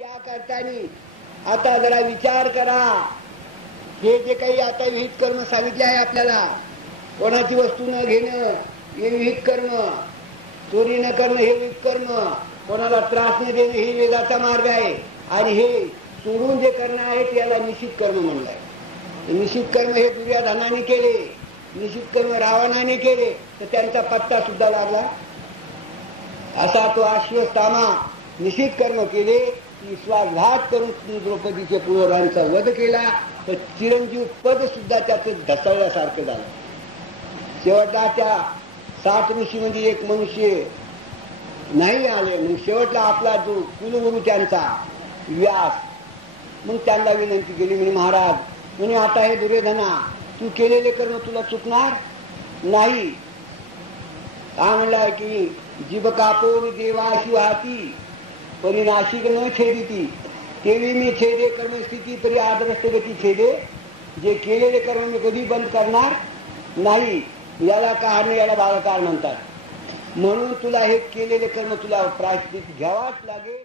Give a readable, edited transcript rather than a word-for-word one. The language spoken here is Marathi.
या करताना आता जरा विचार करा, हे जे काही आता विहित कर्म सांगितले आहे आपल्याला, कोणाची वस्तू न घेणं हे विहित कर्म, चोरी न करणं हे विहित कर्म, कोणाला त्रास न देणं हे वेदाचा मार्ग आहे, आणि हे सोडून जे करणं आहे त्याला निश्चित कर्म म्हणलंय. निश्चित कर्म हे दुर्योधनाने केले, निश्चित कर्म रावणाने केले, तर त्यांचा पत्ता सुद्धा लागला. असा तो अश्वत्थामा निश्चित कर्म केले, विश्वासघात करून द्रौपदीचे पुरोधांचा वध केला, तर चिरंजीव पद सुद्धा त्याचं ढसळल्यासारखं झालं. शेवटला त्या 60 ऋषी मध्ये एक मनुष्य नाही आले. मग शेवटला आपला जो कुलगुरु त्यांचा व्यास, मग त्यांना विनंती केली, म्हणे महाराज, म्हणे आता हे दुर्योधना, तू केलेले कर्म तुला चुकणार नाही. का म्हणलाय की जीभ कापून देवाशी वाहती, परिनाशिक न छेदिती, तेवी मी छेदे कर्मस्थिती परी आदर्श गती छेदे. जे केलेले कर्म मी कधी बंद करणार नाही. याला कारण, याला बालकाळ म्हणतात. म्हणून तुला हे केलेले कर्म तुला प्रायश्चित्त घ्यावाच लागेल.